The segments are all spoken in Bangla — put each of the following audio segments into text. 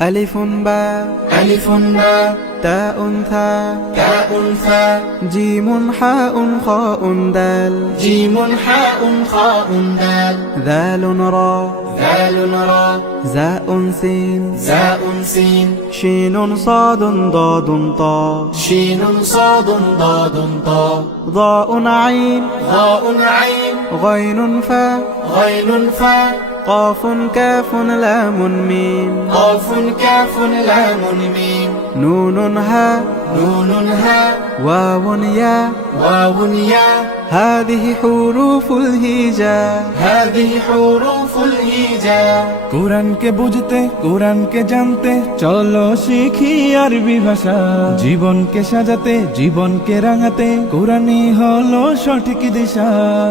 ألف باء ألف باء تاء ثاء تاء ثاء جيم حاء خاء دال. جيم حاء خاء دال. ذال را. ذال را. زاء سين. زاء سين. شين صاد ضاد طاء شين صاد ضاد طاء ضاء عين. ضاء عين. غين فاء غين فاء قاف كاف لام ميم قاف كاف لام ميم نون هاء نون هاء واو ياء واو ياء هذه حروف الهجاء هذه حروف الهجاء কোরআনকে বুঝতে কোরআনকে জানতে চলো শিখি আরবি ভাষা জীবনকে সাজাতে জীবনকে রাঙাতে কোরআনই হলো সঠিক দিশা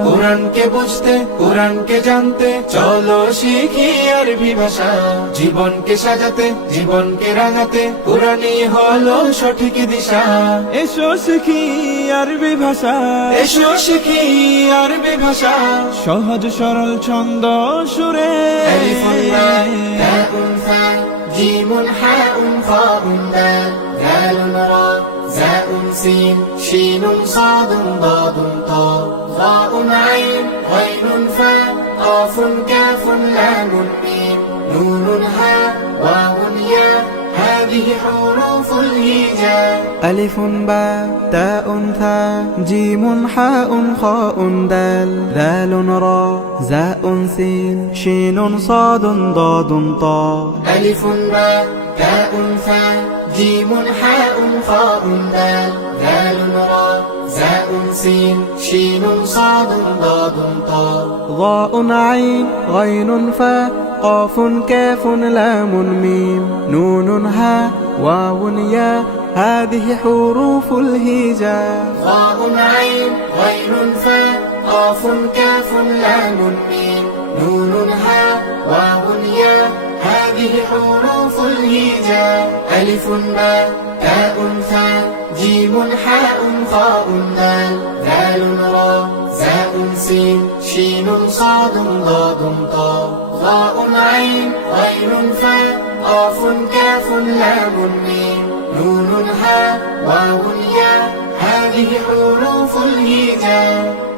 কোরআনকে বুঝতে কোরআনকে জানতে চলো শিখি আরবি ভাষা জীবনকে সাজাতে জীবনকে রাঙাতে কোরআনই হলো সঠিক দিশা এসো শিখি আরবি ভাষা এসো শিখি আরবি ভাষা সহজ সরল ছন্দ সুরে ألف باء تاء ثاء جيم حاء خاء دال دال را زاء سين شين صاد ضاد طاء ظاء عين غين فاء قاف كاف لام ميم نون هاء واو ياء هذه حروف الهجاء ألف باء تاء ثاء جيم حاء خاء دال ذال را زاء سين شين صاد ضاد طاء ألف باء تاء ثاء جيم حاء خاء دال ذال را زاء سين شين صاد ضاد طاء ضاء عين غين فاء قاف كاف لام ميم نون هاء واو ياء هذه حروف الهجاء. ضاء عين غين فاء قاف كاف لام ميم نون هاء واو ياء هذه حروف الهجاء. ألف باء تاء ثاء جيم حاء خاء دال ذال را زاء سين شين صاد ضاد طاء ضاء عين غين فاء قاف كاف لام ميم نون هاء واو ياء هذه حروف الهجاء.